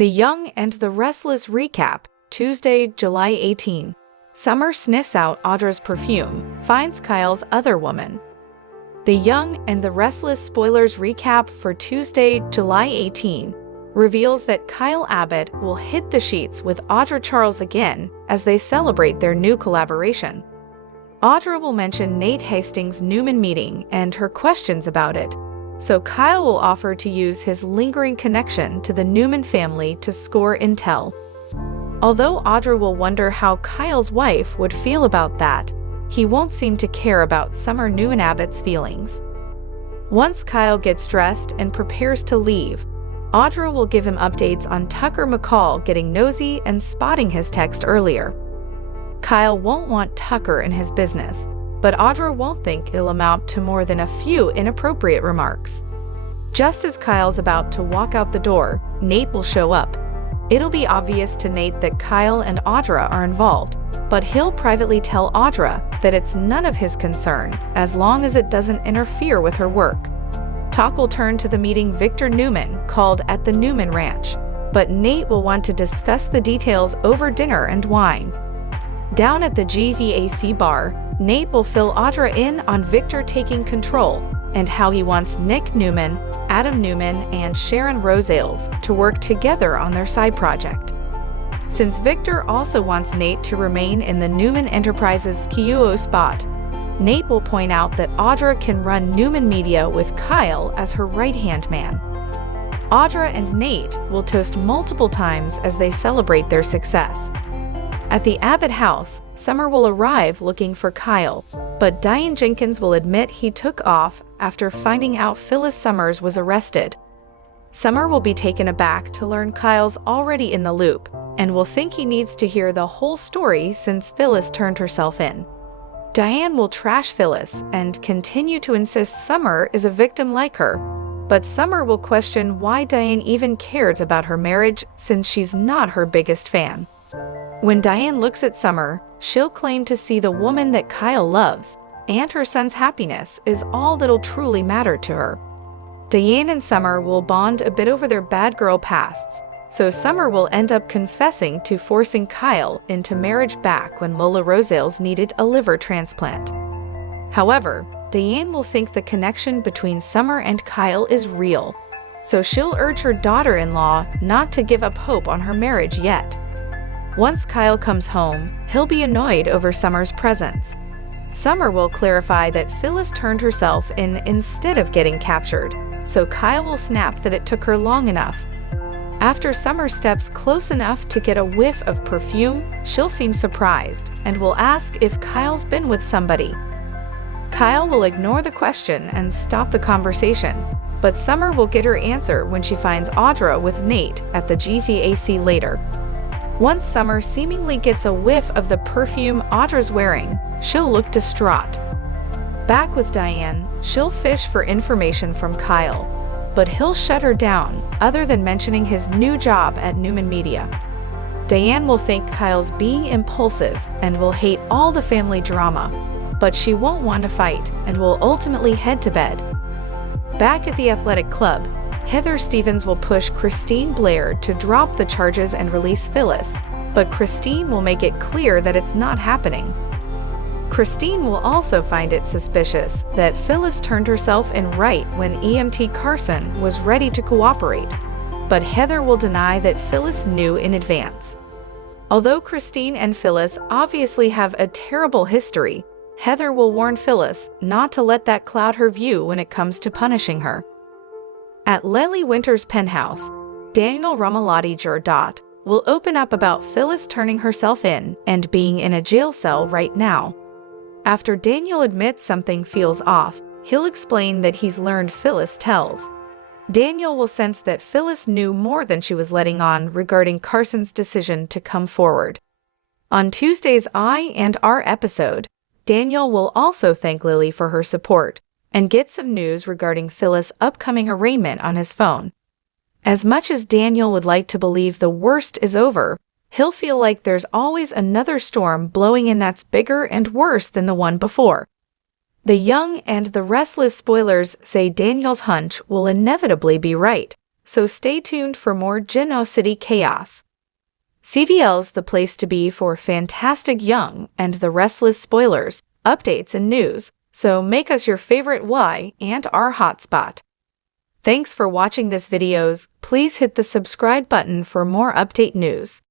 The Young and the Restless recap, Tuesday, July 18. Summer sniffs out Audra's perfume, finds Kyle's other woman. The Young and the Restless spoilers recap for Tuesday, July 18 reveals that Kyle Abbott will hit the sheets with Audra Charles again as they celebrate their new collaboration. Audra will mention Nate Hastings' Newman meeting and her questions about it, so Kyle will offer to use his lingering connection to the Newman family to score intel. Although Audra will wonder how Kyle's wife would feel about that, he won't seem to care about Summer Newman Abbott's feelings. Once Kyle gets dressed and prepares to leave, Audra will give him updates on Tucker McCall getting nosy and spotting his text earlier. Kyle won't want Tucker in his business, but Audra won't think it'll amount to more than a few inappropriate remarks. Just as Kyle's about to walk out the door, Nate will show up. It'll be obvious to Nate that Kyle and Audra are involved, but he'll privately tell Audra that it's none of his concern as long as it doesn't interfere with her work. Talk will turn to the meeting Victor Newman called at the Newman Ranch, but Nate will want to discuss the details over dinner and wine. Down at the GVAC bar, Nate will fill Audra in on Victor taking control and how he wants Nick Newman, Adam Newman, and Sharon Rosales to work together on their side project. Since Victor also wants Nate to remain in the Newman Enterprises CEO spot, Nate will point out that Audra can run Newman Media with Kyle as her right-hand man. Audra and Nate will toast multiple times as they celebrate their success. At the Abbott house, Summer will arrive looking for Kyle, but Diane Jenkins will admit he took off after finding out Phyllis Summers was arrested. Summer will be taken aback to learn Kyle's already in the loop and will think he needs to hear the whole story since Phyllis turned herself in. Diane will trash Phyllis and continue to insist Summer is a victim like her, but Summer will question why Diane even cares about her marriage since she's not her biggest fan. When Diane looks at Summer, she'll claim to see the woman that Kyle loves, and her son's happiness is all that'll truly matter to her. Diane and Summer will bond a bit over their bad girl pasts, so Summer will end up confessing to forcing Kyle into marriage back when Lola Rosales needed a liver transplant. However, Diane will think the connection between Summer and Kyle is real, so she'll urge her daughter-in-law not to give up hope on her marriage yet. Once Kyle comes home, he'll be annoyed over Summer's presence. Summer will clarify that Phyllis turned herself in instead of getting captured, so Kyle will snap that it took her long enough. After Summer steps close enough to get a whiff of perfume, she'll seem surprised and will ask if Kyle's been with somebody. Kyle will ignore the question and stop the conversation, but Summer will get her answer when she finds Audra with Nate at the GZAC later. Once Summer seemingly gets a whiff of the perfume Audra's wearing, she'll look distraught. Back with Diane, she'll fish for information from Kyle, but he'll shut her down other than mentioning his new job at Newman Media. Diane will think Kyle's being impulsive and will hate all the family drama, but she won't want to fight and will ultimately head to bed. Back at the athletic club, Heather Stevens will push Christine Blair to drop the charges and release Phyllis, but Christine will make it clear that it's not happening. Christine will also find it suspicious that Phyllis turned herself in right when EMT Carson was ready to cooperate, but Heather will deny that Phyllis knew in advance. Although Christine and Phyllis obviously have a terrible history, Heather will warn Phyllis not to let that cloud her view when it comes to punishing her. At Leslie Winter's penthouse, Daniel Romalotti Jr. will open up about Phyllis turning herself in and being in a jail cell right now. After Daniel admits something feels off, he'll explain that he's learned Phyllis tells. Daniel will sense that Phyllis knew more than she was letting on regarding Carson's decision to come forward. On Tuesday's I and R episode, Daniel will also thank Lily for her support and get some news regarding Phyllis' upcoming arraignment on his phone. As much as Daniel would like to believe the worst is over, he'll feel like there's always another storm blowing in that's bigger and worse than the one before. The Young and the Restless spoilers say Daniel's hunch will inevitably be right, so stay tuned for more Geno City chaos. CVL's the place to be for fantastic young and the restless spoilers, updates and news, so make us your favorite Y and our hotspot. Thanks for watching this videos. Please hit the subscribe button for more update news.